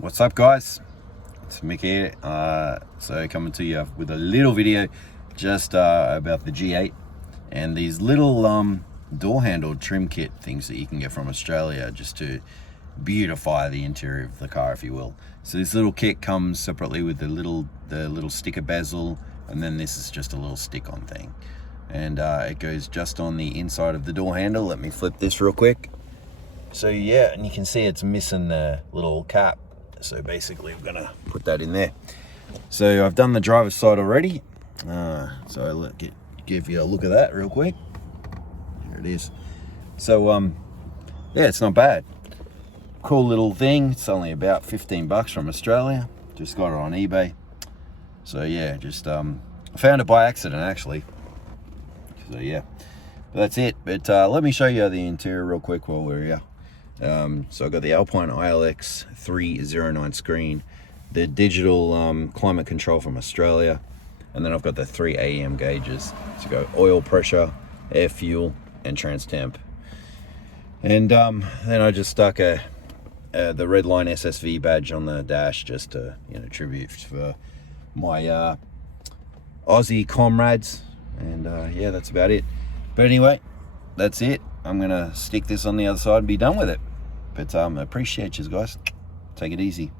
What's up, guys? It's Mick here. So coming to you with a little video just about the G8 and these little door handle trim kit things that you can get from Australia just to beautify the interior of the car, if you will. So this little kit comes separately with the little sticker bezel, and then this is just a little stick-on thing, and it goes just on the inside of the door handle. Let me flip this real quick. So yeah, and you can see it's missing the little cap. So basically we're gonna put that in there. So I've done the driver's side already. So give you a look at that real quick. There it is. So yeah, it's not bad. Cool little thing. It's only about 15 bucks from Australia. Just got it on eBay. So yeah, just I found it by accident actually. So yeah, but that's it. But let me show you the interior real quick while we're here. So I've got the Alpine ILX 309 screen, the digital climate control from Australia, and then I've got the 3 AEM gauges. So go oil pressure, air fuel, and trans temp. And then I just stuck the Redline SSV badge on the dash just to, tribute for my Aussie comrades. And yeah, that's about it. But anyway, that's it. I'm gonna stick this on the other side and be done with it. But I appreciate you guys. Take it easy.